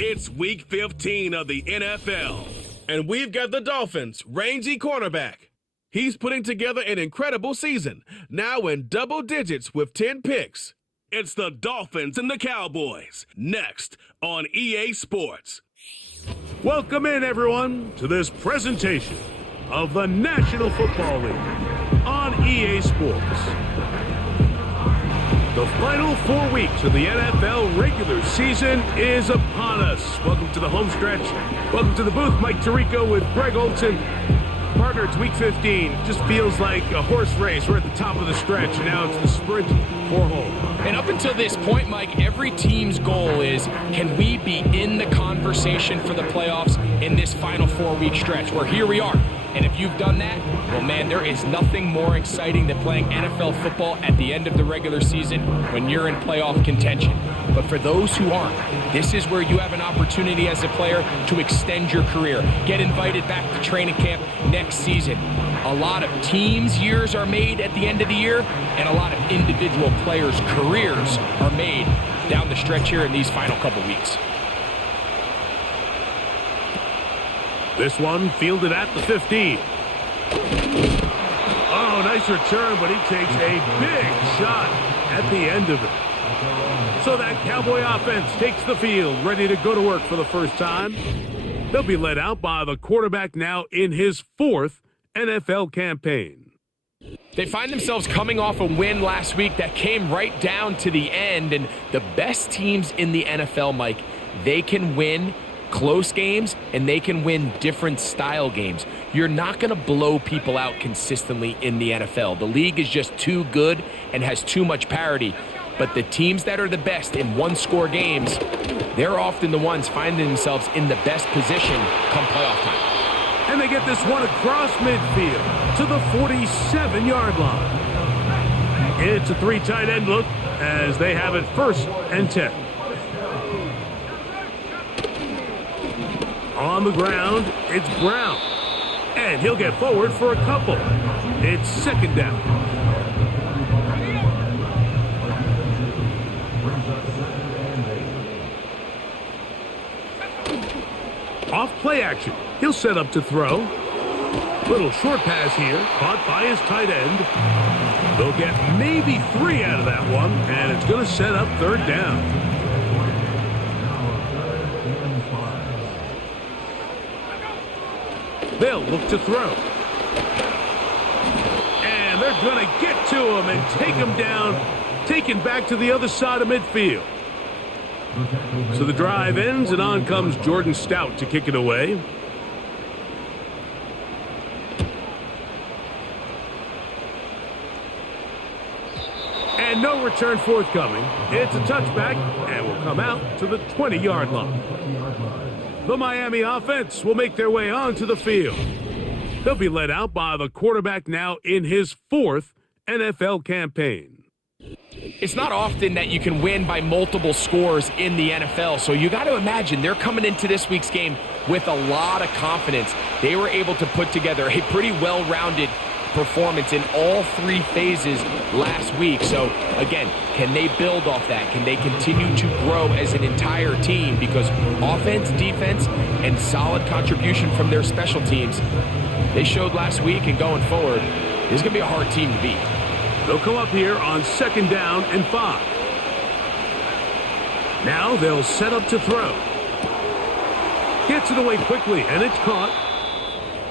It's Week 15 of the NFL, and we've got the Dolphins' rangy cornerback. He's putting together an incredible season, now in double digits with 10 picks. It's the Dolphins and the Cowboys, next on EA Sports. Welcome in, everyone, to this presentation of the National Football League on EA Sports. The final 4 weeks of the NFL regular season is upon us. Welcome to the home stretch. Welcome to the booth. Mike Tirico with Greg Olson. Partner, it's Week 15. Just feels like a horse race. We're at the top of the stretch, and now it's the sprint for home. And up until this point, Mike, every team's goal is, can we be in the conversation for the playoffs in this final 4-week stretch? Where here we are. And if you've done that, well, man, there is nothing more exciting than playing NFL football at the end of the regular season when you're in playoff contention. But for those who aren't, this is where you have an opportunity as a player to extend your career, get invited back to training camp next season. A lot of teams' years are made at the end of the year, and a lot of individual players' careers are made down the stretch here in these final couple weeks. This one fielded at the 15. Oh, nice return, but he takes a big shot at the end of it. So that Cowboy offense takes the field, ready to go to work for the first time. They'll be led out by the quarterback now in his 4th NFL campaign. They find themselves coming off a win last week that came right down to the end, and the best teams in the NFL, Mike, they can win close games, and they can win different style games. You're not going to blow people out consistently in the NFL. The league is just too good and has too much parity. But the teams that are the best in one-score games, they're often the ones finding themselves in the best position come playoff time. And they get this one across midfield to the 47-yard line. It's a 3 tight end look as they have it 1st and 10. On the ground, it's Brown. And he'll get forward for a couple. It's 2nd down. Off play action. He'll set up to throw. Little short pass here, caught by his tight end. They'll get maybe 3 out of that one, and it's going to set up 3rd down. They'll look to throw. And they're going to get to him and take him down, taken back to the other side of midfield. So the drive ends, and on comes Jordan Stout to kick it away. And no return forthcoming. It's a touchback, and will come out to the 20-yard line. The Miami offense will make their way onto the field. They'll be led out by the quarterback now in his 4th NFL campaign. It's not often that you can win by multiple scores in the NFL, so you got to imagine they're coming into this week's game with a lot of confidence. They were able to put together a pretty well-rounded performance in all 3 phases last week. So again, can they build off that? Can they continue to grow as an entire team? Because offense, defense, and solid contribution from their special teams, they showed last week, and going forward, this is going to be a hard team to beat. They'll come up here on 2nd down and 5. Now they'll set up to throw. Gets it away quickly, and it's caught.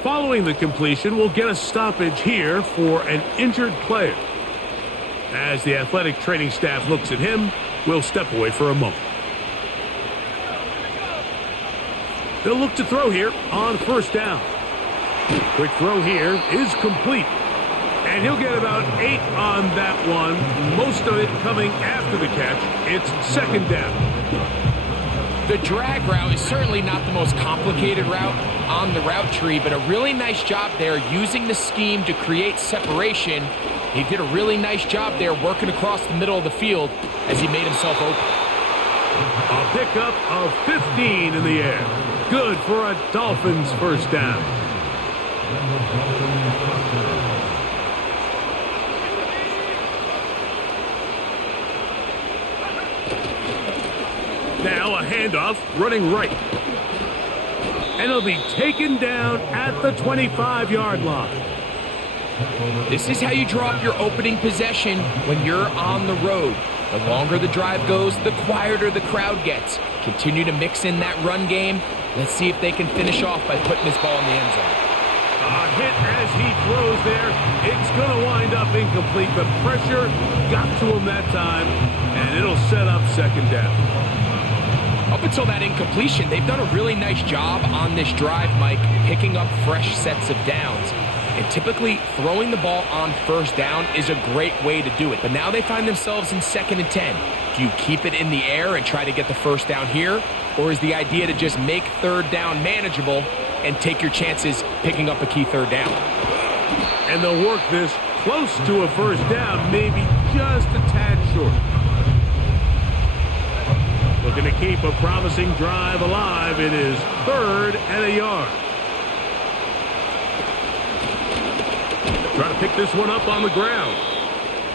Following the completion, we'll get a stoppage here for an injured player. As the athletic training staff looks at him, we'll step away for a moment. They'll look to throw here on 1st down. Quick throw here is complete. And he'll get about 8 on that one, most of it coming after the catch. It's 2nd down. The drag route is certainly not the most complicated route on the route tree, but a really nice job there using the scheme to create separation. He did a really nice job there working across the middle of the field as he made himself open. A pickup of 15 in the air. Good for a Dolphins 1st down. Now a handoff running right. And he'll be taken down at the 25-yard line. This is how you draw up your opening possession when you're on the road. The longer the drive goes, the quieter the crowd gets. Continue to mix in that run game. Let's see if they can finish off by putting this ball in the end zone. A hit as he throws there. It's going to wind up incomplete. The pressure got to him that time, and it'll set up second down. Up until that incompletion, they've done a really nice job on this drive, Mike, picking up fresh sets of downs. And typically, throwing the ball on first down is a great way to do it. But now they find themselves in 2nd and 10. Do you keep it in the air and try to get the first down here? Or is the idea to just make third down manageable and take your chances picking up a key third down? And they'll work this close to a first down, maybe just a tad short. Looking to keep a promising drive alive. It is 3rd and a yard. Trying to pick this one up on the ground.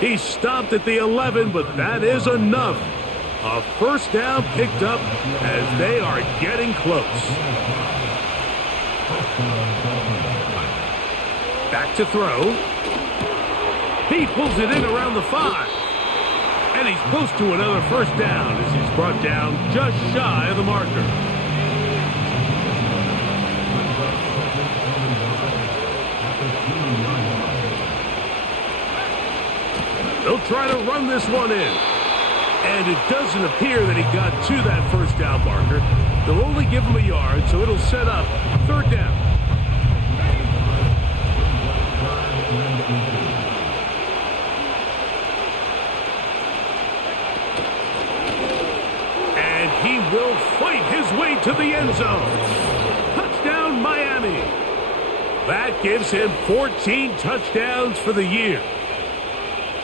He stopped at the 11, but that is enough. A first down picked up as they are getting close. Back to throw. He pulls it in around the 5. And he's close to another first down as he's brought down just shy of the marker. They'll try to run this one in. And it doesn't appear that he got to that first down marker. They'll only give him a yard, so it'll set up 3rd down. And he will fight his way to the end zone. Touchdown, Miami. That gives him 14 touchdowns for the year.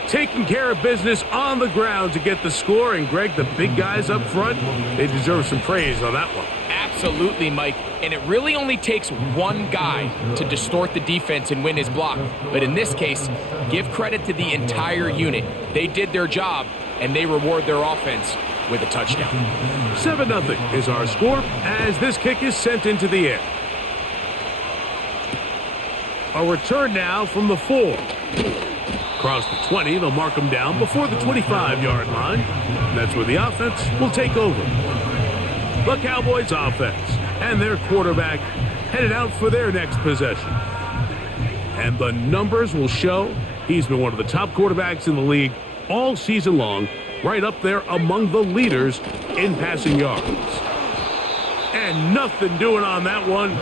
Taking care of business on the ground to get the score. And, Greg, the big guys up front, they deserve some praise on that one. Absolutely, Mike. And it really only takes one guy to distort the defense and win his block. But in this case, give credit to the entire unit. They did their job, and they reward their offense with a touchdown. 7-0 is our score as this kick is sent into the air. A return now from the 4. Across the 20, they'll mark them down before the 25-yard line. And that's where the offense will take over. The Cowboys offense and their quarterback headed out for their next possession. And the numbers will show he's been one of the top quarterbacks in the league all season long, right up there among the leaders in passing yards. And nothing doing on that one.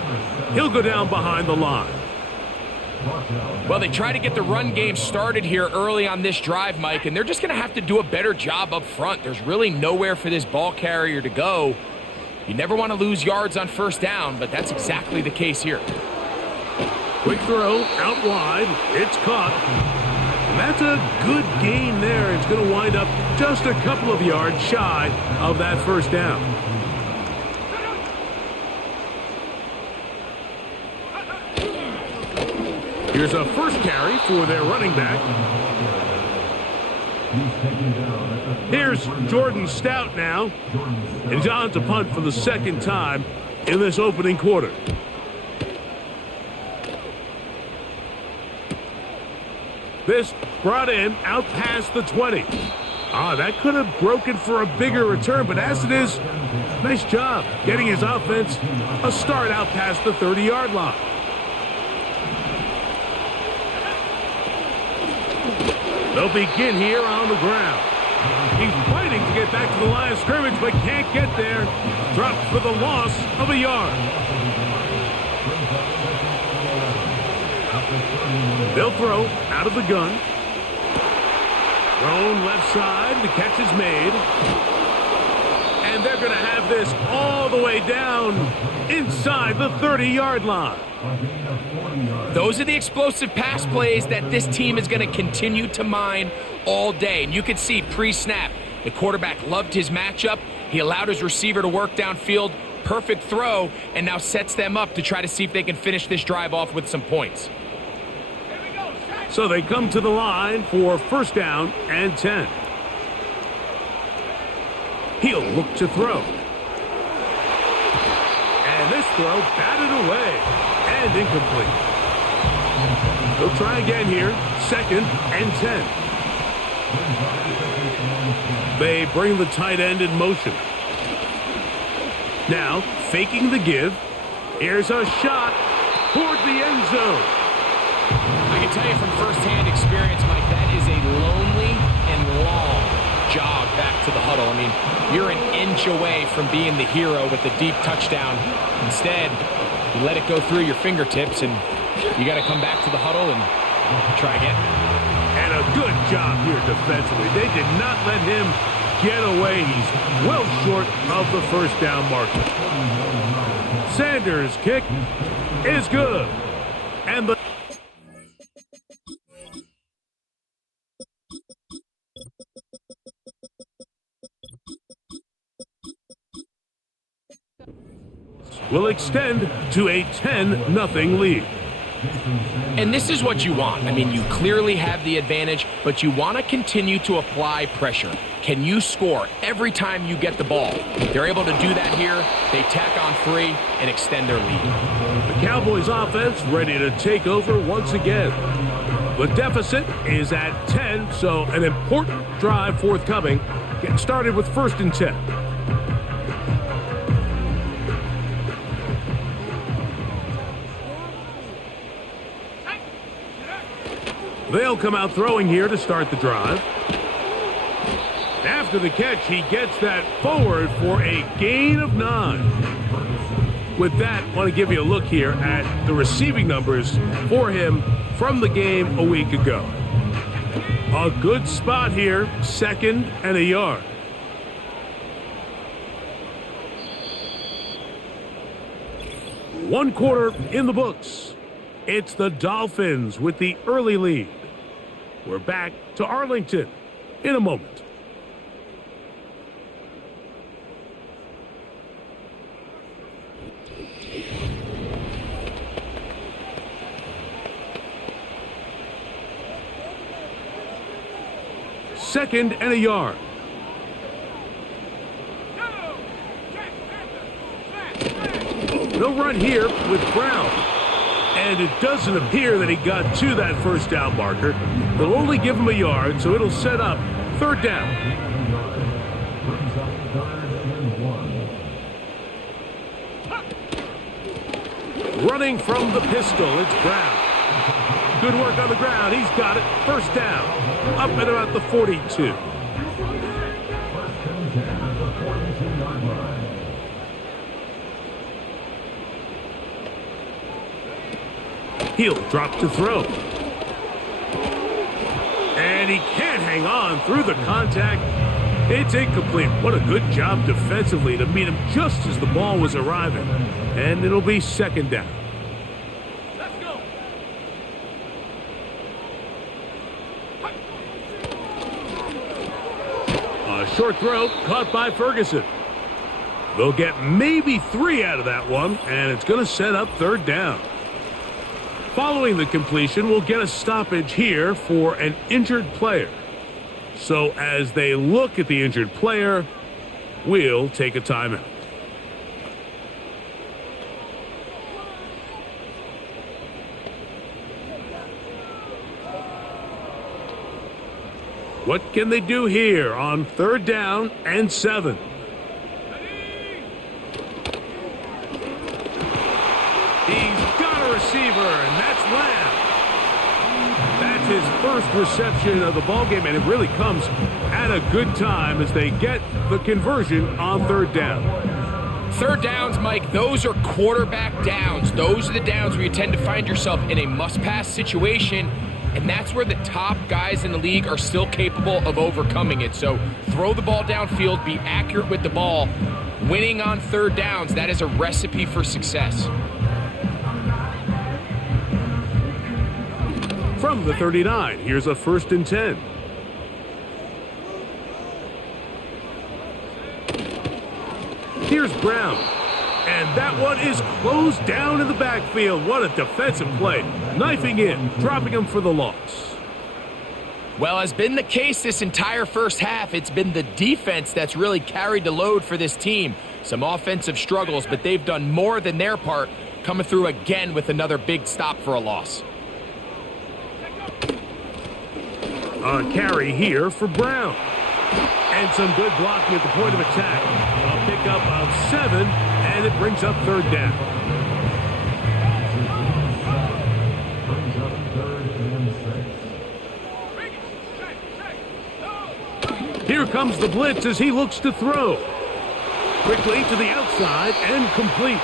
He'll go down behind the line. Well, they try to get the run game started here early on this drive, Mike, and they're just going to have to do a better job up front. There's really nowhere for this ball carrier to go. You never want to lose yards on first down, but that's exactly the case here. Quick throw, out wide. It's caught. And that's a good gain there. It's going to wind up just a couple of yards shy of that first down. Here's a first carry for their running back. Here's Jordan Stout now. And he's on to punt for the 2nd time in this opening quarter. This brought in out past the 20. That could have broken for a bigger return, but as it is, nice job getting his offense a start out past the 30-yard line. They'll begin here on the ground. He's fighting to get back to the line of scrimmage, but can't get there. Dropped for the loss of a yard. They'll throw out of the gun. Thrown left side. The catch is made. And they're going to have this all the way down inside the 30-yard line. Those are the explosive pass plays that this team is going to continue to mine all day. And you can see pre-snap, the quarterback loved his matchup. He allowed his receiver to work downfield. Perfect throw, and now sets them up to try to see if they can finish this drive off with some points. So they come to the line for first down and 10. He'll look to throw. And this throw batted away and incomplete. They'll try again here. 2nd and 10. They bring the tight end in motion. Now, faking the give. Here's a shot toward the end zone. I can tell you from firsthand experience, Mike, that is a lonely and long jog back to the huddle. I mean, you're an inch away from being the hero with a deep touchdown. Instead, you let it go through your fingertips, and you got to come back to the huddle and try again. And a good job here defensively. They did not let him get away. He's well short of the first down marker. Sanders' kick is good. And the will extend to a 10-0 lead. And this is what you want. I mean, you clearly have the advantage, but you want to continue to apply pressure. Can you score every time you get the ball? They're able to do that here. They tack on 3 and extend their lead. The Cowboys offense ready to take over once again. The deficit is at 10, so an important drive forthcoming. Getting started with 1st and 10. They'll come out throwing here to start the drive. After the catch, he gets that forward for a gain of 9. With that, I want to give you a look here at the receiving numbers for him from the game a week ago. A good spot here, 2nd and a yard. One quarter in the books. It's the Dolphins with the early lead. We're back to Arlington in a moment. Second and a yard. No run here with Brown. And it doesn't appear that he got to that first down marker. They'll only give him a yard, so it'll set up 3rd down. Running from the pistol, it's Brown. Good work on the ground. He's got it. 1st down. Up at about the 42. He'll drop to throw. And he can't hang on through the contact. It's incomplete. What a good job defensively to meet him just as the ball was arriving. And it'll be 2nd down. Let's go. A short throw caught by Ferguson. They'll get maybe 3 out of that one, and it's going to set up 3rd down. Following the completion, we'll get a stoppage here for an injured player. So as they look at the injured player, we'll take a timeout. What can they do here on 3rd down and 7? Receiver, and that's Lamb. That's his first reception of the ballgame, and it really comes at a good time as they get the conversion on 3rd down. 3rd downs, Mike, those are quarterback downs. Those are the downs where you tend to find yourself in a must-pass situation, and that's where the top guys in the league are still capable of overcoming it. So throw the ball downfield, be accurate with the ball. Winning on 3rd downs, that is a recipe for success. From the 39, here's a 1st and 10. Here's Brown. And that one is closed down in the backfield. What a defensive play. Knifing in, dropping him for the loss. Well, as been the case this entire first half, it's been the defense that's really carried the load for this team. Some offensive struggles, but they've done more than their part, coming through again with another big stop for a loss. A carry here for Brown. And some good blocking at the point of attack. A pickup of 7, and it brings up third down. Here comes the blitz as he looks to throw. Quickly to the outside and complete.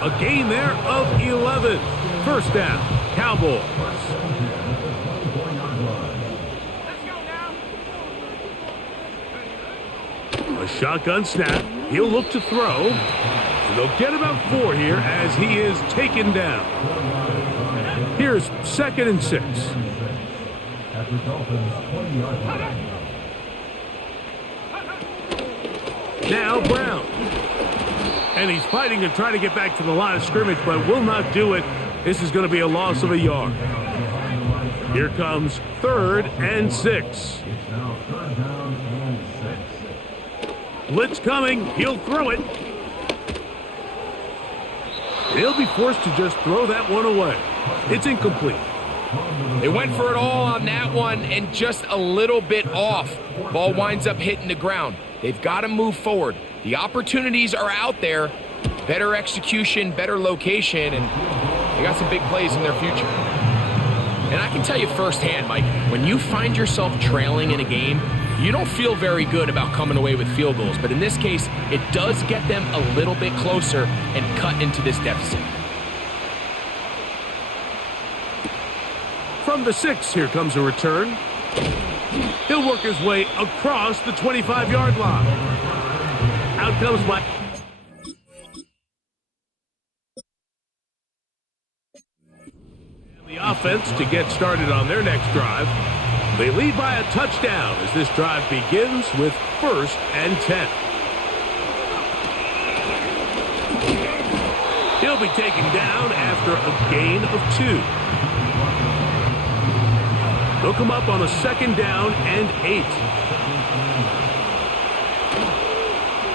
A gain there of 11. First down, Cowboys. A shotgun snap. He'll look to throw. And they'll get about 4 here as he is taken down. Here's 2nd and 6. Now Brown. And he's fighting to try to get back to the line of scrimmage, but will not do it. This is going to be a loss of a yard. Here comes 3rd and 6. Blitz coming. He'll throw it. He'll be forced to just throw that one away. It's incomplete. They went for it all on that one and just a little bit off. Ball winds up hitting the ground. They've got to move forward. The opportunities are out there. Better execution, better location, and they got some big plays in their future. And I can tell you firsthand, Mike, when you find yourself trailing in a game, you don't feel very good about coming away with field goals. But in this case, it does get them a little bit closer and cut into this deficit. From the 6, here comes a return. He'll work his way across the 25-yard line. Out comes Mike. The offense to get started on their next drive. They lead by a touchdown as this drive begins with 1st and 10. He'll be taken down after a gain of 2. They'll come up on a 2nd down and 8.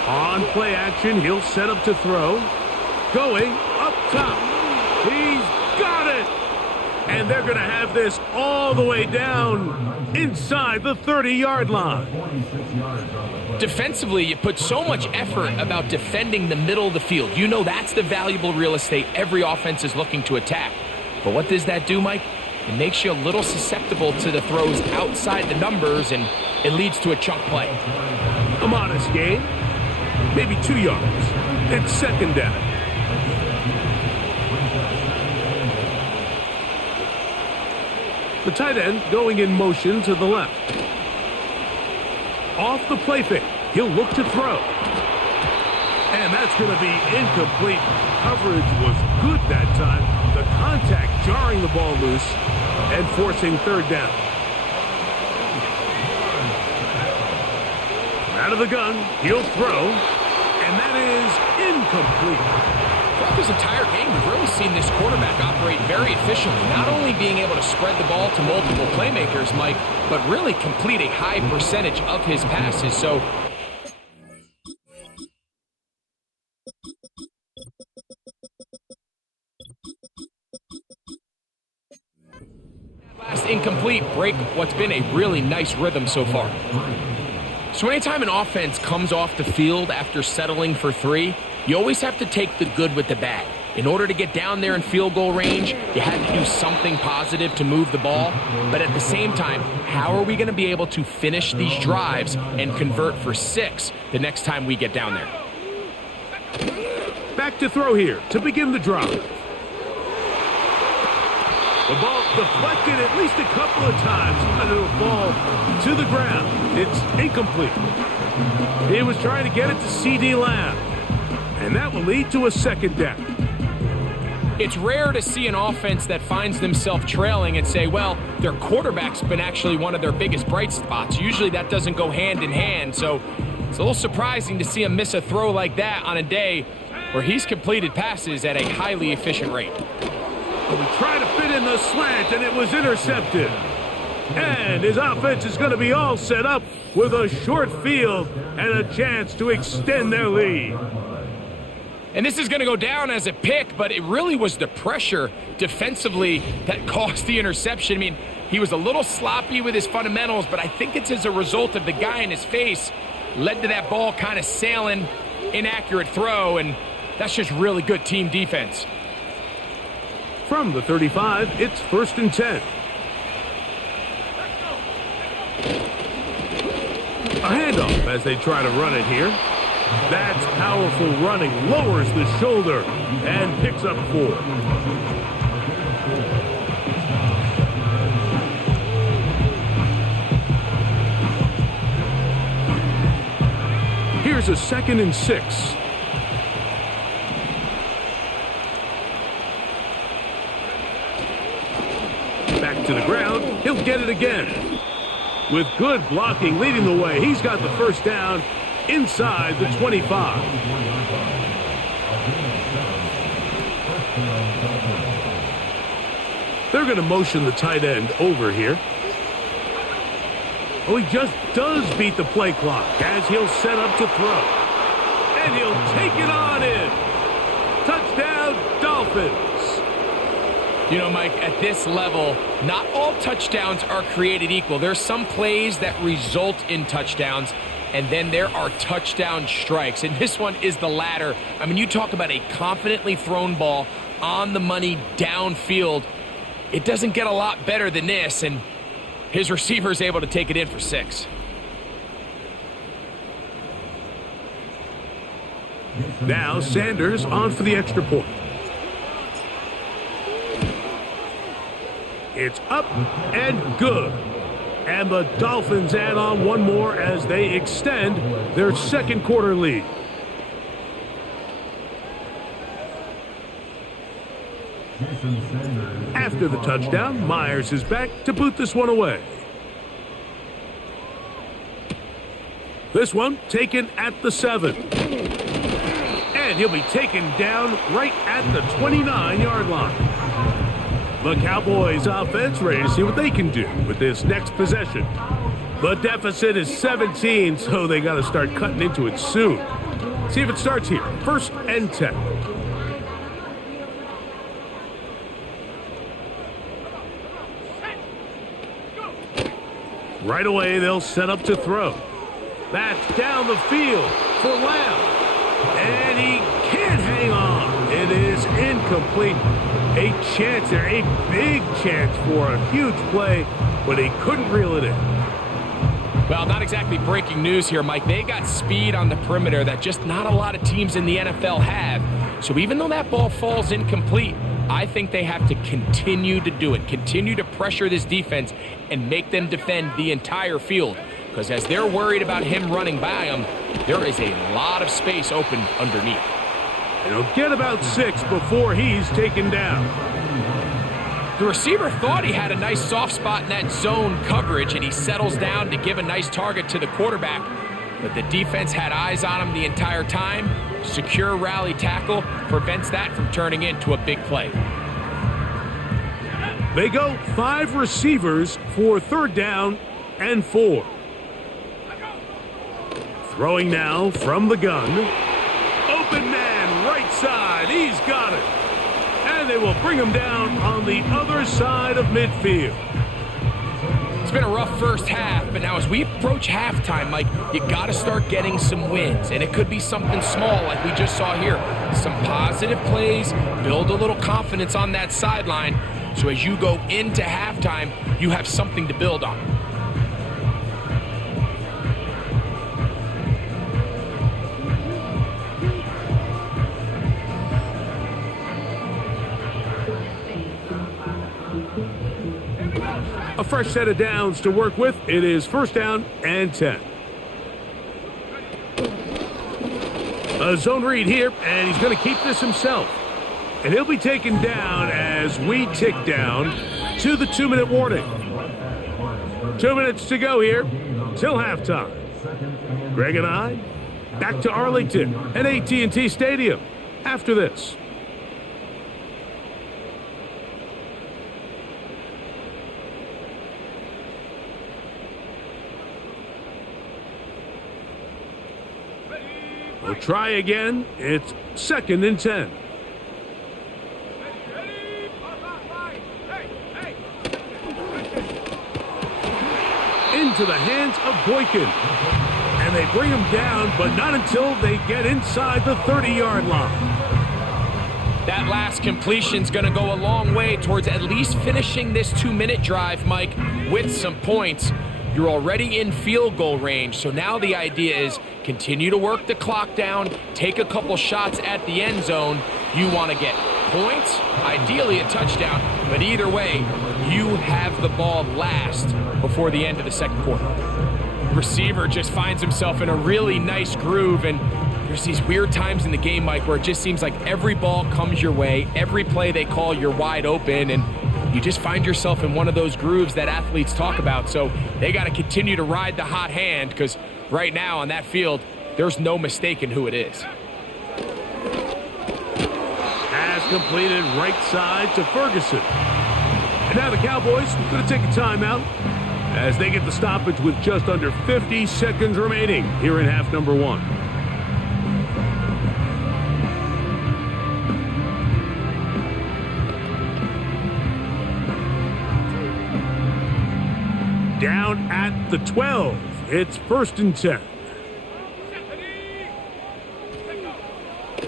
On play action, he'll set up to throw. Going up top. He's got it! And they're going to have this all the way down inside the 30-yard line. Defensively, you put so much effort about defending the middle of the field. You know that's the valuable real estate every offense is looking to attack. But what does that do, Mike? It makes you a little susceptible to the throws outside the numbers, and it leads to a chunk play. A modest gain, maybe 2 yards. It's 2nd down. The tight end going in motion to the left. Off the play fake, he'll look to throw. And that's going to be incomplete. Coverage was good that time. The contact jarring the ball loose and forcing 3rd down. Out of the gun, he'll throw, and that is incomplete. Throughout this entire game, we've really seen this quarterback operate very efficiently, not only being able to spread the ball to multiple playmakers, Mike, but really complete a high percentage of his passes. So last incomplete break what's been a really nice rhythm so far. So anytime an offense comes off the field after settling for 3, you always have to take the good with the bad. In order to get down there in field goal range, you have to do something positive to move the ball. But at the same time, how are we going to be able to finish these drives and convert for 6 the next time we get down there? Back to throw here to begin the drive. The ball deflected at least a couple of times, but it'll fall to the ground. It's incomplete. He was trying to get it to C.D. Lamb, and that will lead to a 2nd down. It's rare to see an offense that finds themselves trailing and say, well, their quarterback's been actually one of their biggest bright spots. Usually that doesn't go hand in hand, so it's a little surprising to see him miss a throw like that on a day where he's completed passes at a highly efficient rate. He tried to fit in the slant, and it was intercepted. And his offense is going to be all set up with a short field and a chance to extend their lead. And this is going to go down as a pick, but it really was the pressure defensively that caused the interception. I mean, he was a little sloppy with his fundamentals, but I think it's as a result of the guy in his face led to that ball kind of sailing, inaccurate throw, and that's just really good team defense. From the 35, it's 1st and 10. A handoff as they try to run it here. That's powerful running, lowers the shoulder, and picks up 4. Here's a 2nd and 6. Back to the ground, he'll get it again. With good blocking leading the way, he's got the first down inside the 25. They're going to motion the tight end over here. Oh, he just does beat the play clock as he'll set up to throw. And he'll take it on in. Touchdown, Dolphins. You know, Mike, at this level, not all touchdowns are created equal. There's some plays that result in touchdowns, and then there are touchdown strikes. And this one is the latter. I mean, you talk about a confidently thrown ball on the money downfield. It doesn't get a lot better than this, and his receiver is able to take it in for 6. Now Sanders on for the extra point. It's up and good. And the Dolphins add on one more as they extend their 2nd quarter lead. After the touchdown, Myers is back to boot this one away. This one taken at the 7. And he'll be taken down right at the 29-yard line. The Cowboys offense ready to see what they can do with this next possession. The deficit is 17, so they got to start cutting into it soon. See if it starts here. 1st and 10. Right away, they'll set up to throw. That's down the field for Lamb. And he can't hang on. It is incomplete. A chance there, a big chance for a huge play, but he couldn't reel it in. Well, not exactly breaking news here, Mike. They got speed on the perimeter that just not a lot of teams in the NFL have. So even though that ball falls incomplete, I think they have to continue to do it, continue to pressure this defense and make them defend the entire field. Because as they're worried about him running by them, there is a lot of space open underneath. And he'll get about 6 before he's taken down. The receiver thought he had a nice soft spot in that zone coverage, and he settles down to give a nice target to the quarterback. But the defense had eyes on him the entire time. Secure rally tackle prevents that from turning into a big play. They go 5 receivers for 3rd down and 4. Throwing now from the gun. Open man, right side. He's got it. And they will bring him down on the other side of midfield. It's been a rough first half, but now as we approach halftime, Mike, you got to start getting some wins. And it could be something small like we just saw here. Some positive plays, build a little confidence on that sideline. So as you go into halftime, you have something to build on. A fresh set of downs to work with. It is 1st down and 10. A zone read here, and he's going to keep this himself. And he'll be taken down as we tick down to the 2-minute warning. 2 minutes to go here till halftime. Greg and I back to Arlington at AT&T Stadium after this. We'll try again. It's 2nd and 10. Into the hands of Boykin. And they bring him down, but not until they get inside the 30-yard line. That last completion's going to go a long way towards at least finishing this 2-minute drive, Mike, with some points. You're already in field goal range, so now the idea is continue to work the clock down, take a couple shots at the end zone. You want to get points, ideally a touchdown, but either way, you have the ball last before the end of the second quarter. The receiver just finds himself in a really nice groove, and there's these weird times in the game, Mike, where it just seems like every ball comes your way, every play they call, you're wide open, and you just find yourself in one of those grooves that athletes talk about. So they got to continue to ride the hot hand, because right now on that field, there's no mistaking who it is. Pass completed right side to Ferguson. And now the Cowboys are going to take a timeout as they get the stoppage with just under 50 seconds remaining here in half number 1. Down at the 12. It's 1st and 10.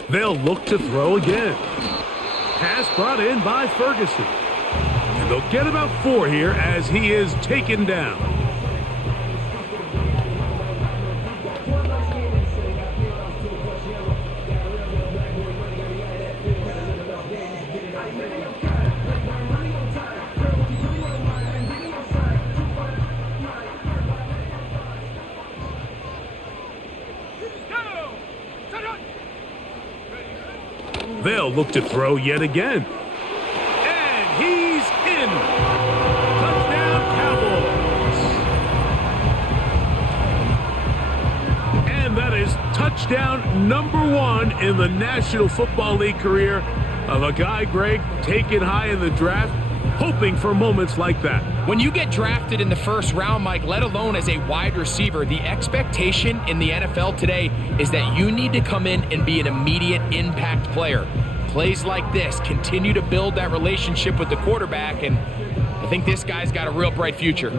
They'll look to throw again. Pass brought in by Ferguson. And they'll get about 4 here as he is taken down. They'll look to throw yet again. And he's in. Touchdown, Cowboys. And that is touchdown number 1 in the National Football League career of a guy, Greg, taken high in the draft, hoping for moments like that. When you get drafted in the first round, Mike, let alone as a wide receiver, the expectation in the NFL today is that you need to come in and be an immediate impact player. Plays like this continue to build that relationship with the quarterback, and I think this guy's got a real bright future.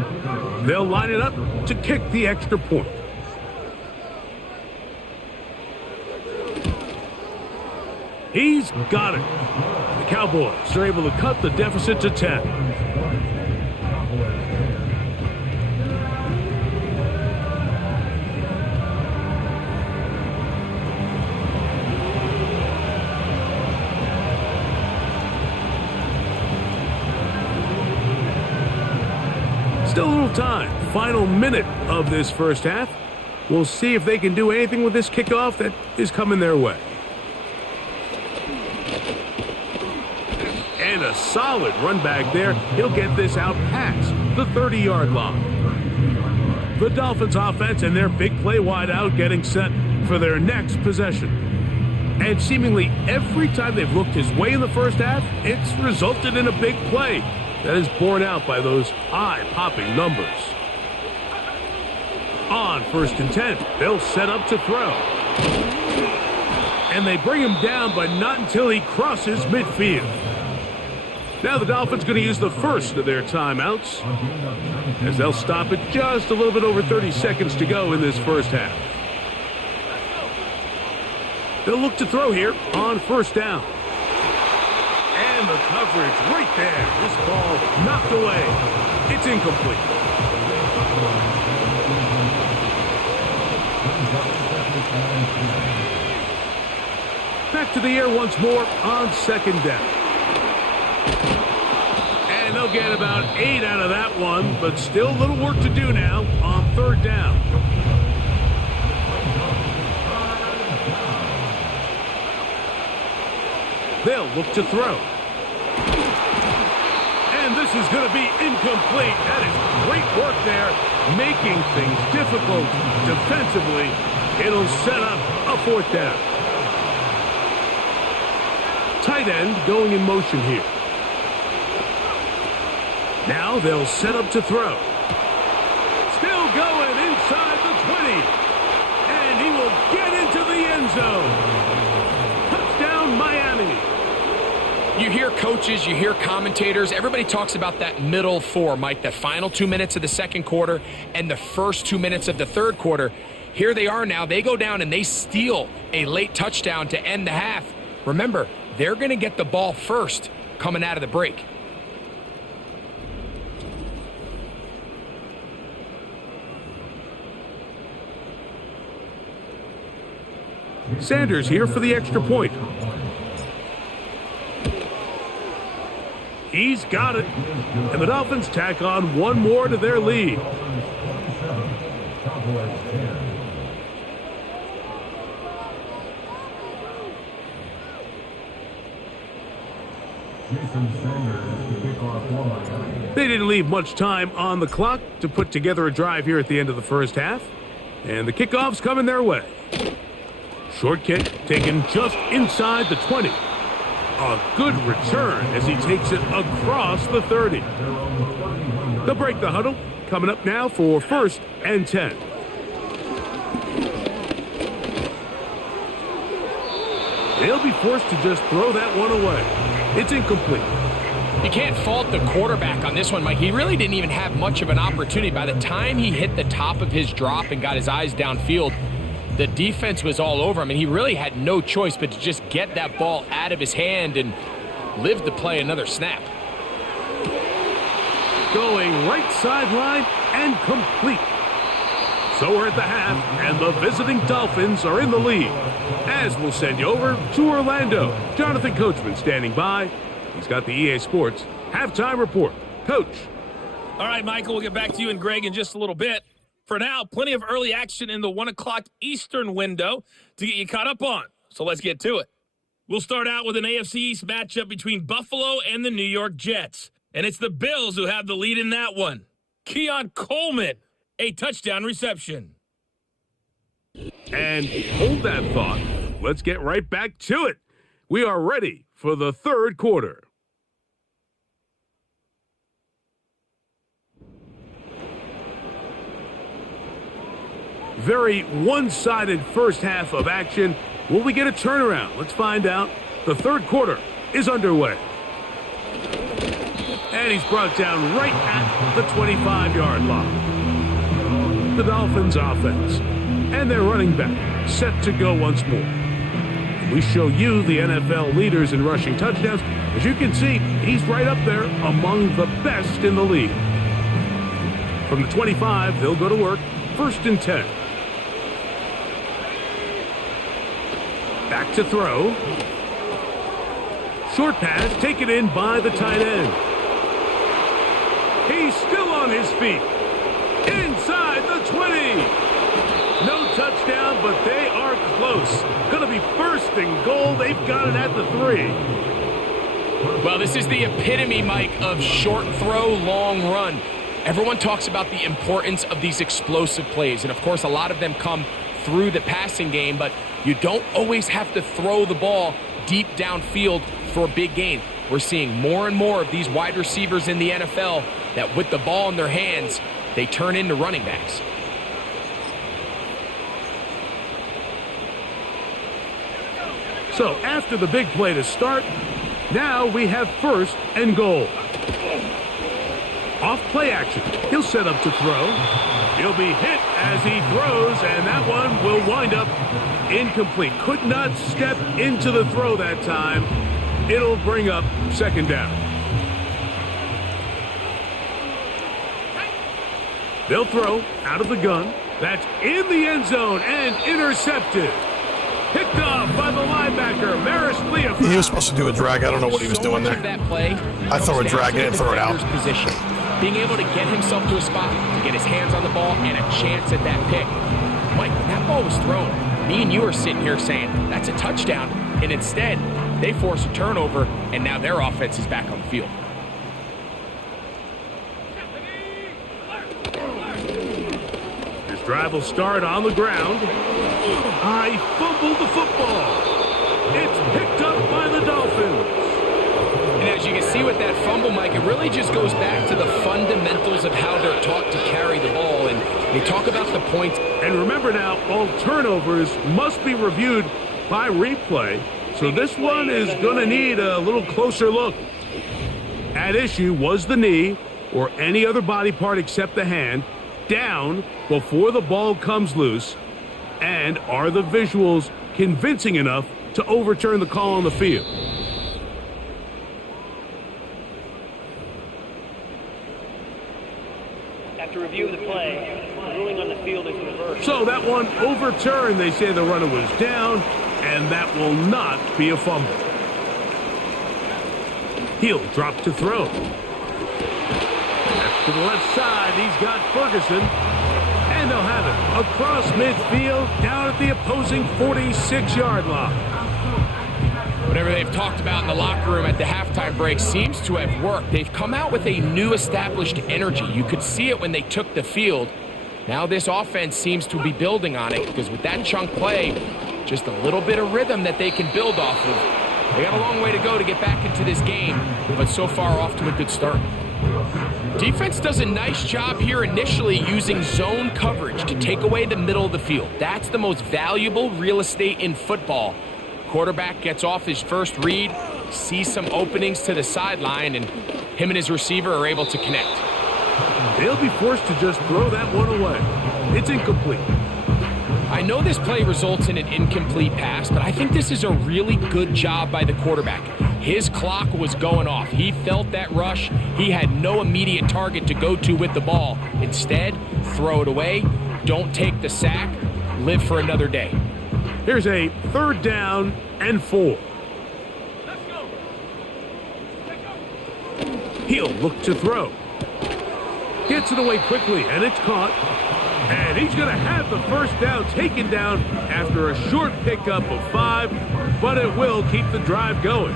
They'll line it up to kick the extra point. He's got it. The Cowboys are able to cut the deficit to 10. Still a little time. Final minute of this first half. We'll see if they can do anything with this kickoff that is coming their way. And a solid run back there. He'll get this out past the 30-yard line. The Dolphins offense and their big play wide out getting set for their next possession. And seemingly every time they've looked his way in the first half, it's resulted in a big play that is borne out by those eye-popping numbers. On 1st and 10, they'll set up to throw. And they bring him down, but not until he crosses midfield. Now the Dolphins going to use the first of their timeouts, as they'll stop it just a little bit over 30 seconds to go in this first half. They'll look to throw here on 1st down. And the coverage right there. This ball knocked away. It's incomplete. Back to the air once more on 2nd down. And they'll get about 8 out of that one, but still a little work to do now on 3rd down. They'll look to throw. And this is going to be incomplete. That is great work there, making things difficult defensively. It'll set up a 4th down. Tight end going in motion here. Now they'll set up to throw. Still going inside the 20. And he will get into the end zone. Touchdown, Miami. You hear coaches, you hear commentators, everybody talks about that middle four, Mike, the final 2 minutes of the second quarter and the first 2 minutes of the third quarter. Here they are now. They go down and they steal a late touchdown to end the half. Remember, they're going to get the ball first coming out of the break. Sanders here for the extra point. He's got it. And the Dolphins tack on one more to their lead. They didn't leave much time on the clock to put together a drive here at the end of the first half. And the kickoff's coming their way. Short kick taken just inside the 20. A good return as he takes it across the 30. They'll break the huddle. Coming up now for 1st and 10. They'll be forced to just throw that one away. It's incomplete. You can't fault the quarterback on this one, Mike. He really didn't even have much of an opportunity. By the time he hit the top of his drop and got his eyes downfield, the defense was all over him, and he really had no choice but to just get that ball out of his hand and live to play another snap. Going right sideline and complete. So we're at the half, and the visiting Dolphins are in the lead. As we'll send you over to Orlando. Jonathan Coachman standing by. He's got the EA Sports halftime report. Coach. All right, Michael, we'll get back to you and Greg in just a little bit. For now, plenty of early action in the 1 o'clock Eastern window to get you caught up on. So let's get to it. We'll start out with an AFC East matchup between Buffalo and the New York Jets. And it's the Bills who have the lead in that one. Keon Coleman, a touchdown reception. And hold that thought. Let's get right back to it. We are ready for the third quarter. Very one-sided first half of action. Will we get a turnaround? Let's find out. The third quarter is underway. And he's brought down right at the 25-yard line. The Dolphins offense and their running back set to go once more. We show you the NFL leaders in rushing touchdowns. As you can see, he's right up there among the best in the league. From the 25, they'll go to work. 1st and 10. Back to throw. Short pass taken in by the tight end. He's still on his feet. Inside the 20. No touchdown, but they are close. Going to be 1st and goal. They've got it at the 3. Well, this is the epitome, Mike, of short throw, long run. Everyone talks about the importance of these explosive plays, and of course a lot of them come through the passing game, but you don't always have to throw the ball deep downfield for a big gain. We're seeing more and more of these wide receivers in the NFL that with the ball in their hands, they turn into running backs. So after the big play to start, now we have 1st and goal. Off play action. He'll set up to throw. He'll be hit as he throws, and that one will wind up incomplete. Could not step into the throw that time. It'll bring up 2nd down. They'll throw out of the gun. That's in the end zone and intercepted. Picked off by the linebacker, Maris Leaf. He was supposed to do a drag. I don't know what he was doing there. That play I throw a drag in and throw it out. Position. Being able to get himself to a spot, to get his hands on the ball, and a chance at that pick. Mike, when that ball was thrown, me and you are sitting here saying, that's a touchdown. And instead, they force a turnover, and now their offense is back on the field. This drive will start on the ground. I fumbled the football. It's picked up by the Dolphins. And as you can see with that fumble, Mike, it really just goes back to the fundamentals of how they're taught to carry the ball. And they talk about the points. And remember now, all turnovers must be reviewed by replay, so this one is going to need a little closer look. At issue was the knee, or any other body part except the hand, down before the ball comes loose, and are the visuals convincing enough to overturn the call on the field? After review of the play, the ruling on the field is reversed. So that one overturned. They say the runner was down, and that will not be a fumble. He'll drop to throw. To the left side, he's got Ferguson. And they'll have it across midfield, down at the opposing 46-yard line. Whatever they've talked about in the locker room at the halftime break seems to have worked. They've come out with a new established energy. You could see it when they took the field. Now this offense seems to be building on it, because with that chunk play, just a little bit of rhythm that they can build off of. They got a long way to go to get back into this game, but so far off to a good start. Defense does a nice job here initially using zone coverage to take away the middle of the field. That's the most valuable real estate in football. Quarterback gets off his first read, sees some openings to the sideline, and him and his receiver are able to connect. They'll be forced to just throw that one away. It's incomplete. I know this play results in an incomplete pass, but I think this is a really good job by the quarterback. His clock was going off. He felt that rush. He had no immediate target to go to with the ball. Instead, throw it away. Don't take the sack. Live for another day. Here's a 3rd down and 4. He'll look to throw. Gets it away quickly, and it's caught. And he's going to have the first down taken down after a short pickup of 5, but it will keep the drive going.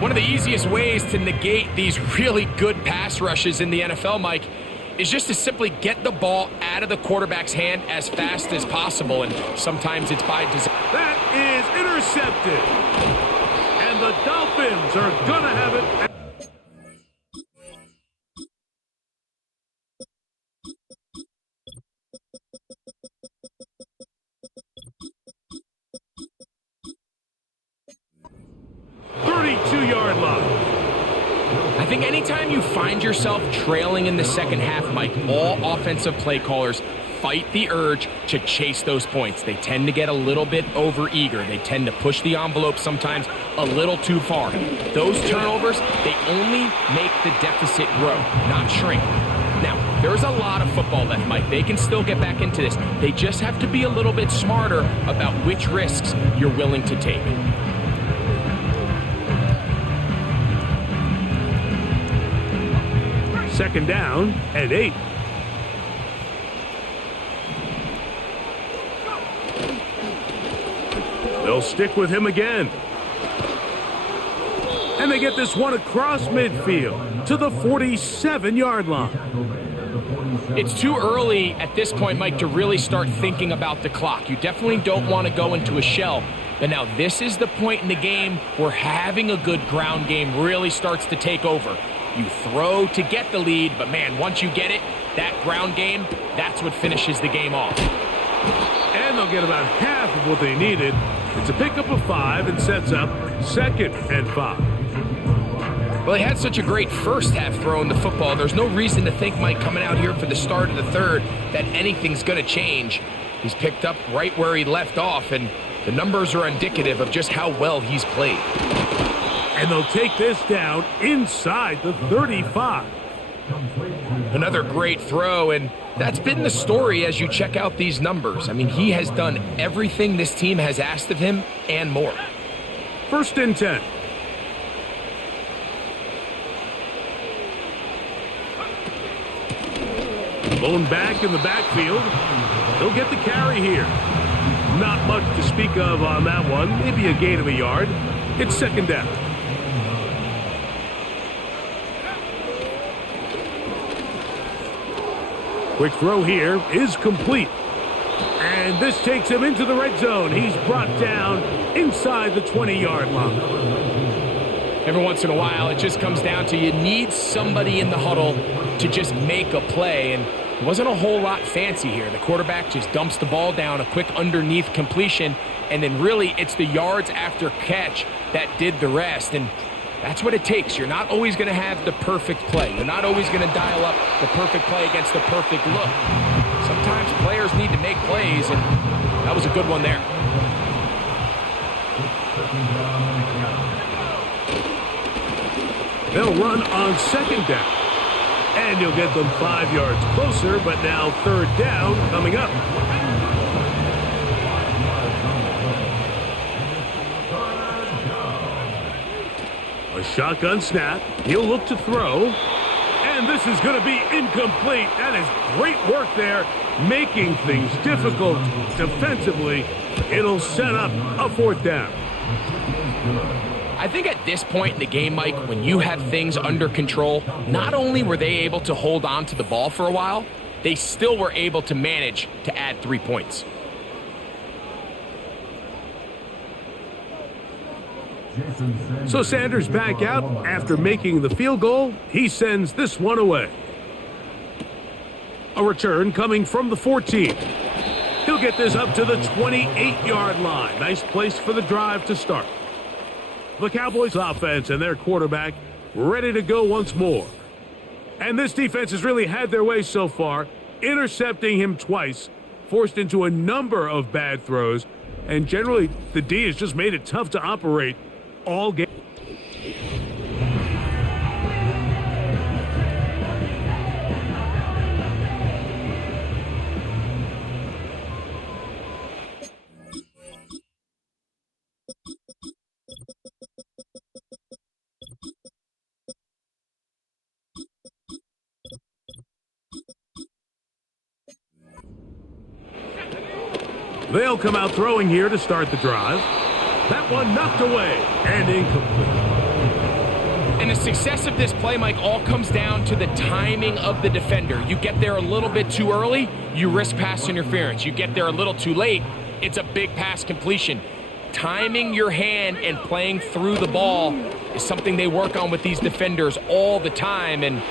One of the easiest ways to negate these really good pass rushes in the NFL, Mike, is just to simply get the ball out of the quarterback's hand as fast as possible, and sometimes it's by design. That is intercepted. And the Dolphins are going to have it. 32-yard line. I think anytime you find yourself trailing in the second half, Mike, all offensive play callers fight the urge to chase those points. They tend to get a little bit overeager. They tend to push the envelope sometimes a little too far. Those turnovers, they only make the deficit grow, not shrink. Now, there's a lot of football left, Mike. They can still get back into this. They just have to be a little bit smarter about which risks you're willing to take. Second down and 8. They'll stick with him again. And they get this one across midfield to the 47-yard line. It's too early at this point, Mike, to really start thinking about the clock. You definitely don't want to go into a shell. But now this is the point in the game where having a good ground game really starts to take over. You throw to get the lead, but man, once you get it, that ground game, that's what finishes the game off. And they'll get about half of what they needed. It's a pickup of 5 and sets up 2nd and 5. Well, he had such a great first half throwing the football. There's no reason to think, Mike, coming out here for the start of the third, that anything's going to change. He's picked up right where he left off, and the numbers are indicative of just how well he's played. And they'll take this down inside the 35. Another great throw, and that's been the story as you check out these numbers. I mean, he has done everything this team has asked of him and more. 1st and 10. Blown back in the backfield. He'll get the carry here. Not much to speak of on that one. Maybe a gain of a yard. It's 2nd down. Quick throw here is complete. And this takes him into the red zone. He's brought down inside the 20-yard line. Every once in a while, it just comes down to you need somebody in the huddle to just make a play. And It wasn't a whole lot fancy here. The quarterback just dumps the ball down, a quick underneath completion, and then really it's the yards after catch that did the rest. And that's what it takes. You're not always going to have the perfect play. You're not always going to dial up the perfect play against the perfect look. Sometimes players need to make plays, and that was a good one there. They'll run on second down. And you'll get them 5 yards closer, but now third down coming up. A shotgun snap. He'll look to throw. And this is going to be incomplete. That is great work there, making things difficult defensively. It'll set up a fourth down. I think at this point in the game, Mike, when you have things under control, not only were they able to hold on to the ball for a while, they still were able to manage to add 3 points. So Sanders back out after making the field goal. He sends this one away. A return coming from the 14. He'll get this up to the 28-yard line. Nice place for the drive to start. The Cowboys offense and their quarterback ready to go once more. And this defense has really had their way so far, intercepting him twice, forced into a number of bad throws, and generally the D has just made it tough to operate all game. They'll come out throwing here to start the drive. That one knocked away and incomplete. And the success of this play, Mike, all comes down to the timing of the defender. You get there a little bit too early, you risk pass interference. You get there a little too late, it's a big pass completion. Timing your hand and playing through the ball is something they work on with these defenders all the time. And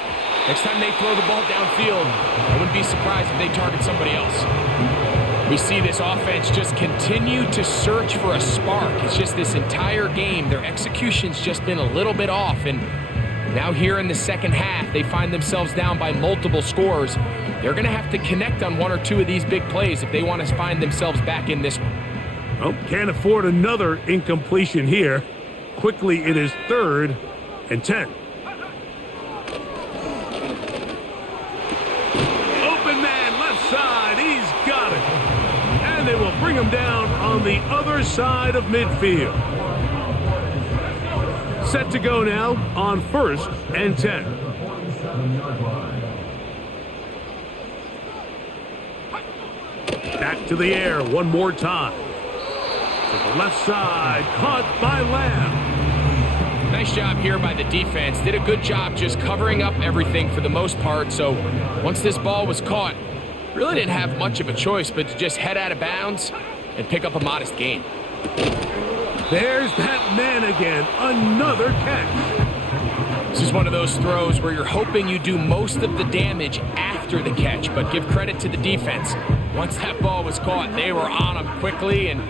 next time they throw the ball downfield, I wouldn't be surprised if they target somebody else. We see this offense just continue to search for a spark. It's just this entire game, their execution's just been a little bit off. And now here in the second half, they find themselves down by multiple scores. They're going to have to connect on 1 or 2 of these big plays if they want to find themselves back in this one. Well, can't afford another incompletion here. Quickly, it is 3rd and 10. Open man, left side. He's got it. And they will bring him down on the other side of midfield. Set to go now on 1st and 10. Back to the air one more time. To the left side, caught by Lamb. Nice job here by the defense. Did a good job just covering up everything for the most part. So once this ball was caught, really didn't have much of a choice but to just head out of bounds and pick up a modest gain. There's that man again. Another catch. This is one of those throws where you're hoping you do most of the damage after the catch, but give credit to the defense. Once that ball was caught, they were on him quickly, and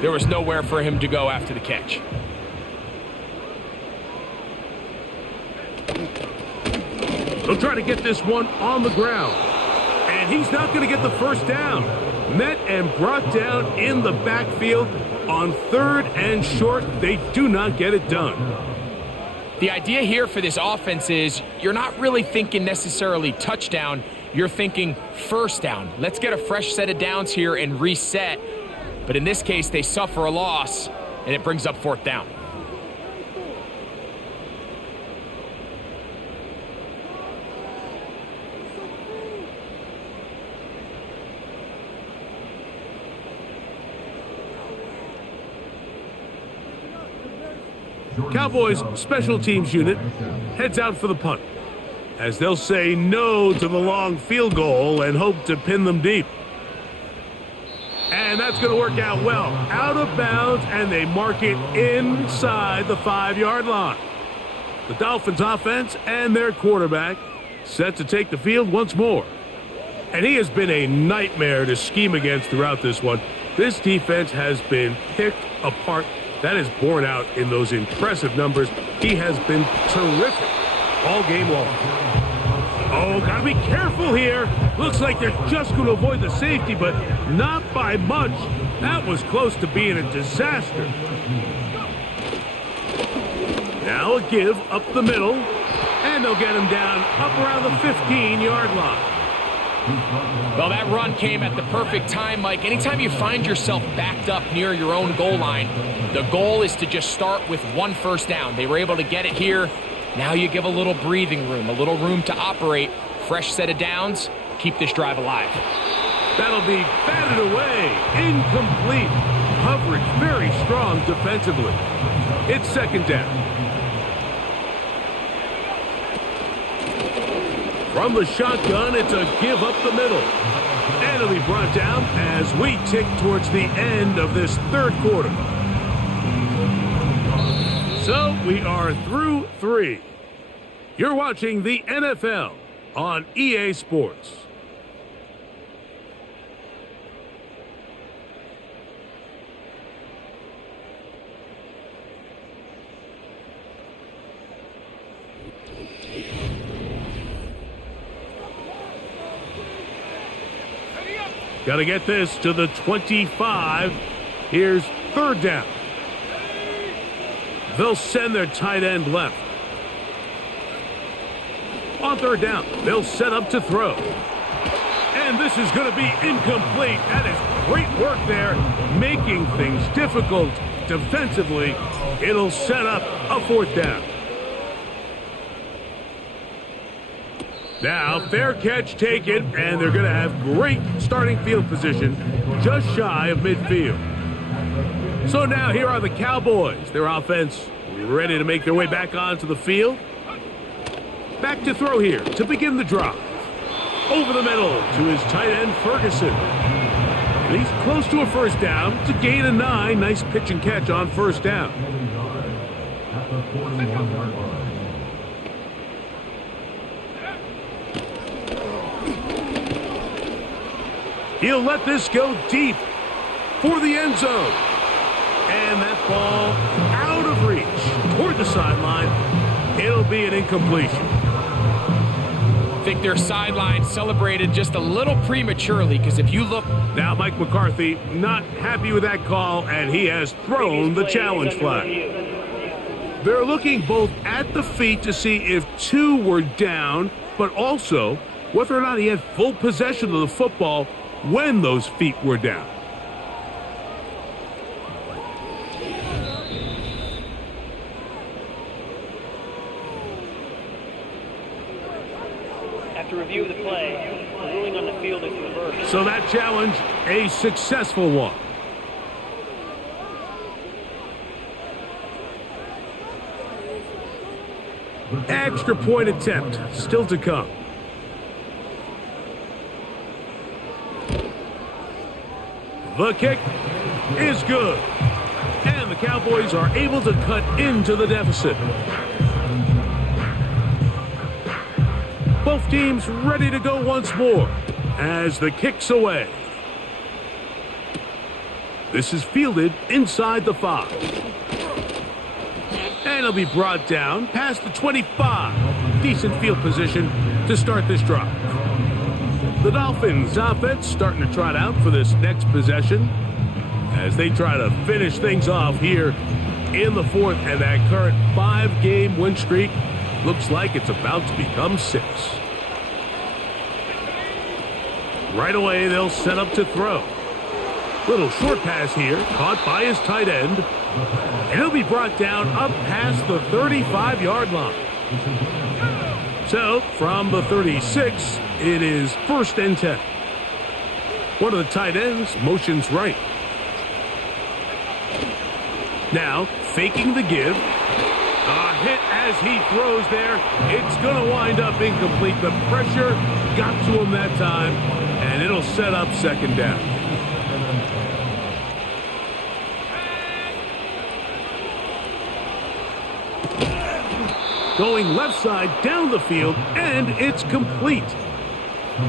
there was nowhere for him to go after the catch. They'll try to get this one on the ground. And he's not going to get the first down. Met and brought down in the backfield on 3rd and short. They do not get it done. The idea here for this offense is you're not really thinking necessarily touchdown. You're thinking first down. Let's get a fresh set of downs here and reset. But in this case, they suffer a loss, and it brings up 4th down. Cowboys special teams unit heads out for the punt, as they'll say no to the long field goal and hope to pin them deep. And that's going to work out well. Out of bounds, and they mark it inside the 5-yard line. The Dolphins offense and their quarterback set to take the field once more. And he has been a nightmare to scheme against throughout this one. This defense has been picked apart. That is borne out in those impressive numbers. He has been terrific all game long. Oh, gotta be careful here. Looks like they're just going to avoid the safety, but not by much. That was close to being a disaster. Now a give up the middle, and they'll get him down up around the 15-yard line. Well, that run came at the perfect time, Mike. Anytime you find yourself backed up near your own goal line, the goal is to just start with one first down. They were able to get it here. Now you give a little breathing room, a little room to operate. Fresh set of downs. Keep this drive alive. That'll be batted away. Incomplete. Coverage very strong defensively. It's second down. From the shotgun, it's a give up the middle. And it'll be brought down as we tick towards the end of this third quarter. So we are through 3. You're watching the NFL on EA Sports. Got to get this to the 25. Here's third down. They'll send their tight end left. On third down, they'll set up to throw. And this is going to be incomplete. That is great work there, making things difficult defensively. It'll set up a fourth down. Now, fair catch taken, and they're going to have great starting field position just shy of midfield. So now here are the Cowboys. Their offense ready to make their way back onto the field. Back to throw here to begin the drive. Over the middle to his tight end, Ferguson. And he's close to a first down to gain a 9. Nice pitch and catch on first down. He'll let this go deep for the end zone. And that ball out of reach toward the sideline. It'll be an incompletion. I think their sideline celebrated just a little prematurely, because if you look... Now Mike McCarthy not happy with that call, and he has thrown the challenge flag. They're looking both at the feet to see if 2 were down, but also whether or not he had full possession of the football when those feet were down. After review of the play, the ruling on the field is reversed. So that challenge, a successful one. Extra point attempt still to come. The kick is good. And the Cowboys are able to cut into the deficit. Both teams ready to go once more as the kick's away. This is fielded inside the 5. And it'll be brought down past the 25. Decent field position to start this drive. The Dolphins offense starting to trot out for this next possession as they try to finish things off here in the 4th, and that current 5-game win streak looks like it's about to become 6. Right away, they'll set up to throw. Little short pass here, caught by his tight end. And he'll be brought down up past the 35-yard line. So, from the 36, it is 1st and 10. One of the tight ends motions right. Now, faking the give. A hit as he throws there. It's going to wind up incomplete. The pressure got to him that time, and it'll set up second down. Going left side down the field, and it's complete.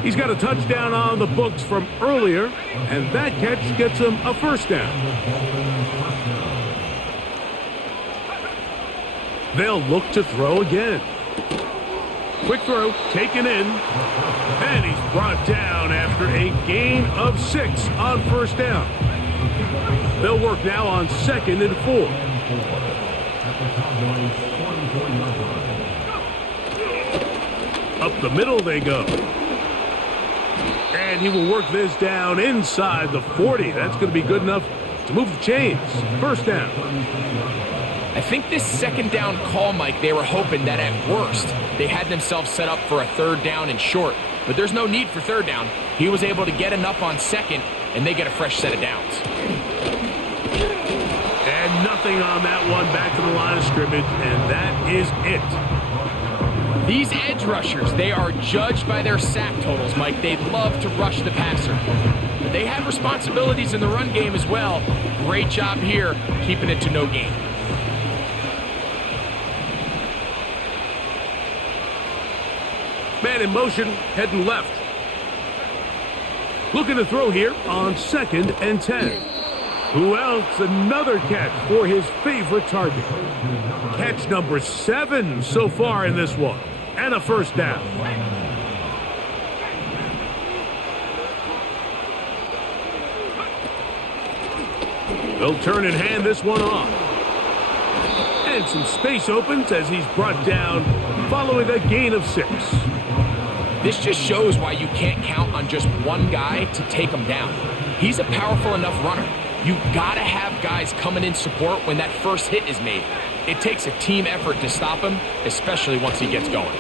He's got a touchdown on the books from earlier, and that catch gets him a first down. They'll look to throw again. Quick throw, taken in, and he's brought down after a gain of 6 on first down. They'll work now on 2nd and 4. Up the middle they go. And he will work this down inside the 40. That's going to be good enough to move the chains. First down. I think this second down call, Mike, they were hoping that at worst they had themselves set up for a third down and short. But there's no need for third down. He was able to get enough on second, and they get a fresh set of downs. And nothing on that one, back to the line of scrimmage, and that is it. These edge rushers, they are judged by their sack totals, Mike. They love to rush the passer. But they have responsibilities in the run game as well. Great job here, keeping it to no gain. Man in motion, heading left. Looking to throw here on 2nd and 10. Who else? Another catch for his favorite target. Catch number 7 so far in this one. And a first down. They'll turn and hand this one off. And some space opens as he's brought down following a gain of 6. This just shows why you can't count on just one guy to take him down. He's a powerful enough runner. You gotta have guys coming in support when that first hit is made. It takes a team effort to stop him, especially once he gets going.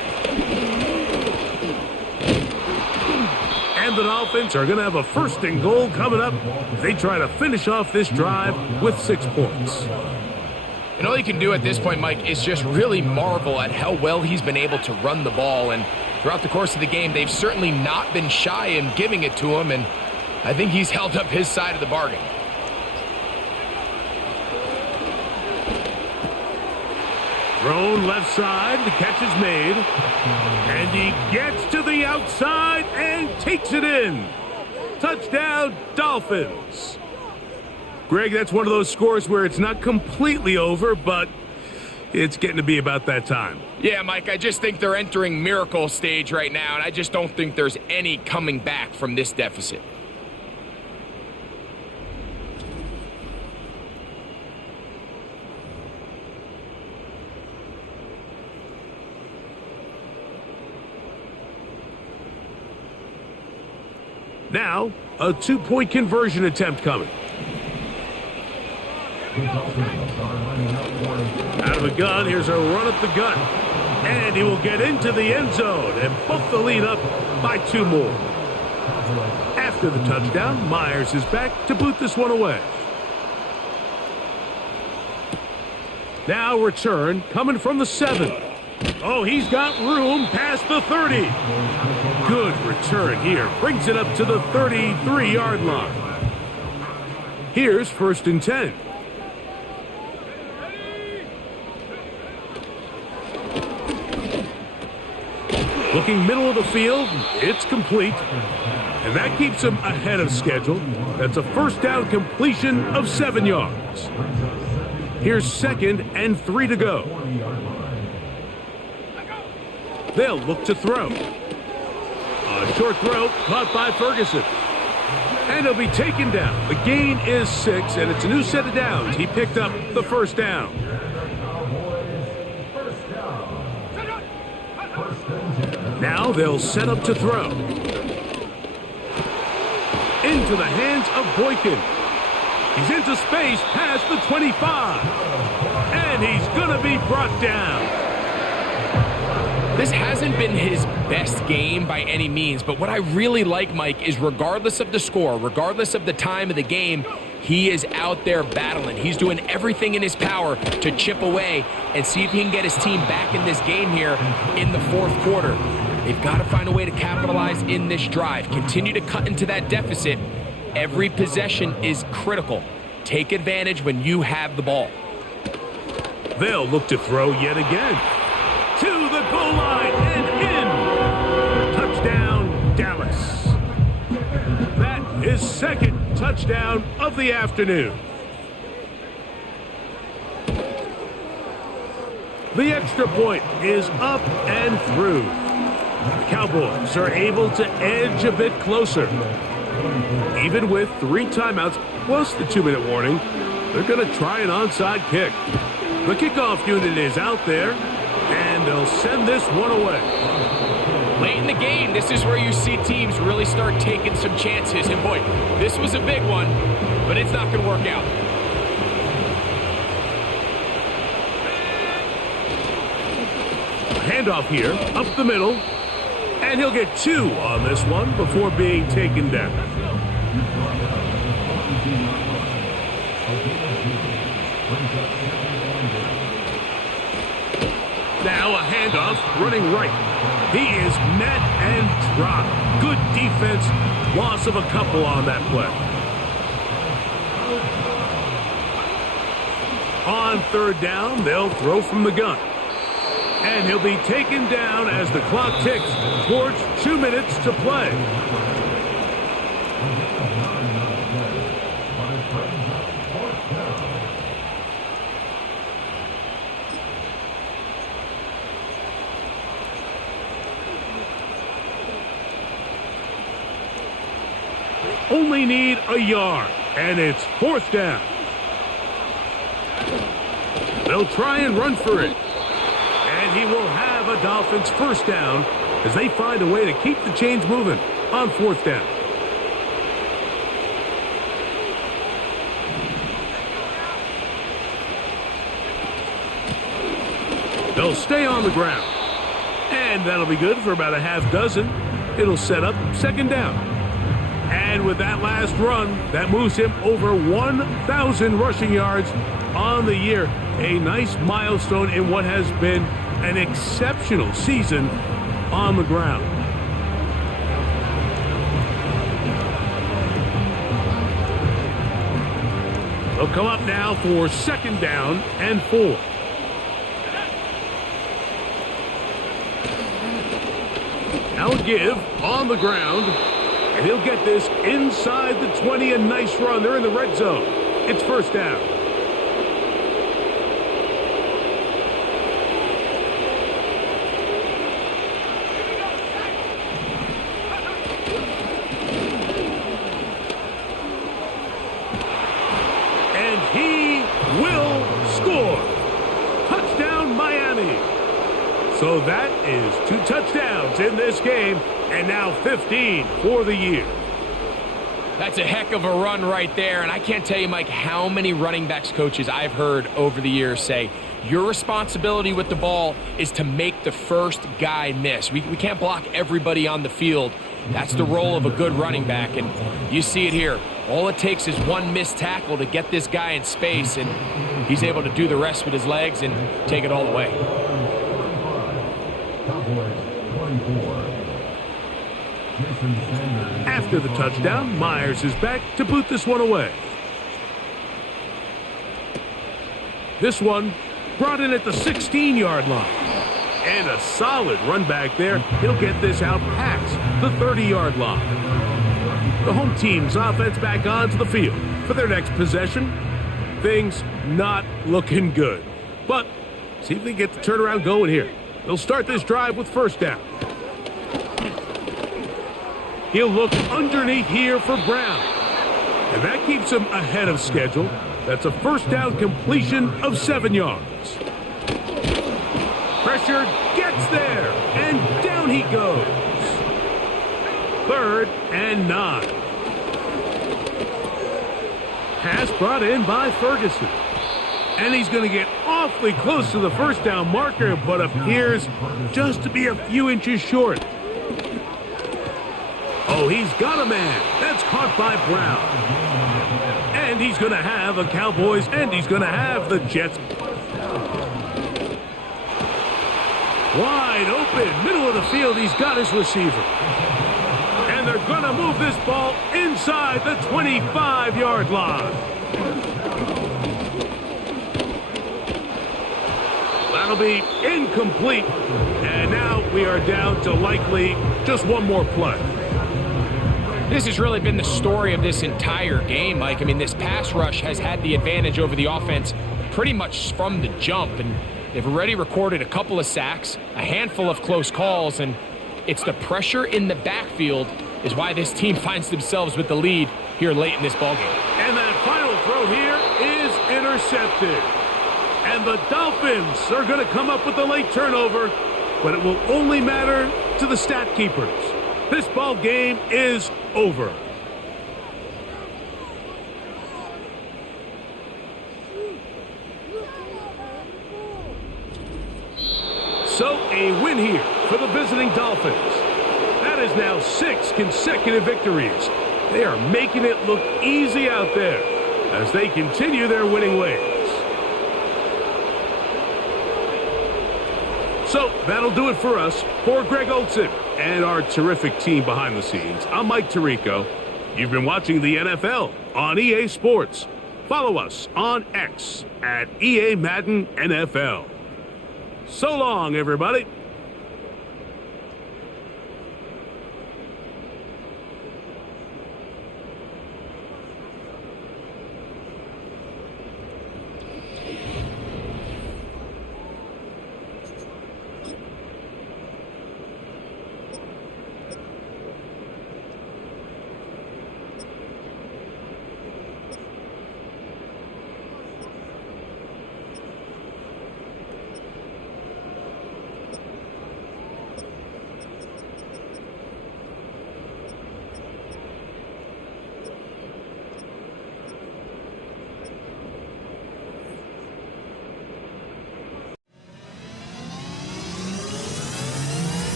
And the Dolphins are gonna have a 1st and goal coming up as they try to finish off this drive with 6 points. And all you can do at this point, Mike, is just really marvel at how well he's been able to run the ball. And throughout the course of the game, they've certainly not been shy in giving it to him, and I think he's held up his side of the bargain. Thrown left side, the catch is made, and he gets to the outside and takes it in. Touchdown, Dolphins. Greg, that's one of those scores where it's not completely over, but it's getting to be about that time. Yeah, Mike, I just think they're entering miracle stage right now, and I just don't think there's any coming back from this deficit. Now, a 2-point conversion attempt coming. Out of the gun, here's a run up the gut. And he will get into the end zone and bump the lead up by 2 more. After the touchdown, Myers is back to boot this one away. Now return coming from the 7. Oh, he's got room past the 30. Good return here. Brings it up to the 33-yard line. Here's 1st and 10. Looking middle of the field, it's complete. And that keeps him ahead of schedule. That's a first down completion of 7 yards. Here's 2nd and 3 to go. They'll look to throw. A short throw caught by Ferguson. And he'll be taken down. The gain is 6, and it's a new set of downs. He picked up the first down. Now they'll set up to throw. Into the hands of Boykin. He's into space past the 25. And he's going to be brought down. This hasn't been his best game by any means, but what I really like, Mike, is regardless of the score, regardless of the time of the game, he is out there battling. He's doing everything in his power to chip away and see if he can get his team back in this game here in the 4th quarter. They've got to find a way to capitalize in this drive. Continue to cut into that deficit. Every possession is critical. Take advantage when you have the ball. They'll look to throw yet again. To the goal line and in. Touchdown, Dallas. second touchdown of the afternoon. The extra point is up and through. The Cowboys are able to edge a bit closer. Even with 3 timeouts plus the 2-minute warning, they're going to try an onside kick. The kickoff unit is out there, and they'll send this one away. Late in the game, this is where you see teams really start taking some chances. And boy, this was a big one, but it's not going to work out. Handoff here, up the middle, and he'll get 2 on this one before being taken down. Now a handoff, running right. He is met and dropped. Good defense, loss of a couple on that play. On 3rd down, they'll throw from the gun. And he'll be taken down as the clock ticks towards 2 minutes to play. Only need a yard, and it's 4th down. They'll try and run for it. And he will have a Dolphins 1st down as they find a way to keep the chains moving on 4th down. They'll stay on the ground. And that'll be good for about a half dozen. It'll set up 2nd down. And with that last run, that moves him over 1,000 rushing yards on the year. A nice milestone in what has been an exceptional season on the ground. They'll come up now for 2nd down and 4. Now a give on the ground. And he'll get this inside the 20. A nice run. They're in the red zone. It's 1st down. And he will score. Touchdown, Miami. So that is 2 touchdowns in this game. And now 15 for the year. That's a heck of a run right there. And I can't tell you, Mike, how many running backs coaches I've heard over the years say, your responsibility with the ball is to make the first guy miss. We can't block everybody on the field. That's the role of a good running back. And you see it here. All it takes is one missed tackle to get this guy in space. And he's able to do the rest with his legs and take it all the way. After the touchdown, Myers is back to boot this one away. This one brought in at the 16-yard line. And a solid run back there. He'll get this out past the 30-yard line. The home team's offense back onto the field for their next possession. Things not looking good. But see if they get the turnaround going here. They'll start this drive with 1st down. He'll look underneath here for Brown. And that keeps him ahead of schedule. That's a 1st down completion of 7 yards. Pressure gets there, and down he goes. 3rd and 9. Pass brought in by Ferguson. And he's going to get awfully close to the 1st down marker, but appears just to be a few inches short. Oh, he's got a man. That's caught by Brown. And he's going to have the Cowboys, and he's going to have the Jets. Wide open, middle of the field, he's got his receiver. And they're going to move this ball inside the 25-yard line. That'll be incomplete. And now we are down to likely just one more play. This has really been the story of this entire game, Mike. I mean, this pass rush has had the advantage over the offense pretty much from the jump, and they've already recorded a couple of sacks, a handful of close calls, and it's the pressure in the backfield is why this team finds themselves with the lead here late in this ballgame. And that final throw here is intercepted. And the Dolphins are going to come up with a late turnover, but it will only matter to the stat keepers. This ball game is over. So a win here for the visiting Dolphins. That is now 6 consecutive victories. They are making it look easy out there as they continue their winning ways. So that'll do it for us. For Greg Olson and our terrific team behind the scenes, I'm Mike Tirico. You've been watching the NFL on EA Sports. Follow us on X at EA Madden NFL. So long, everybody.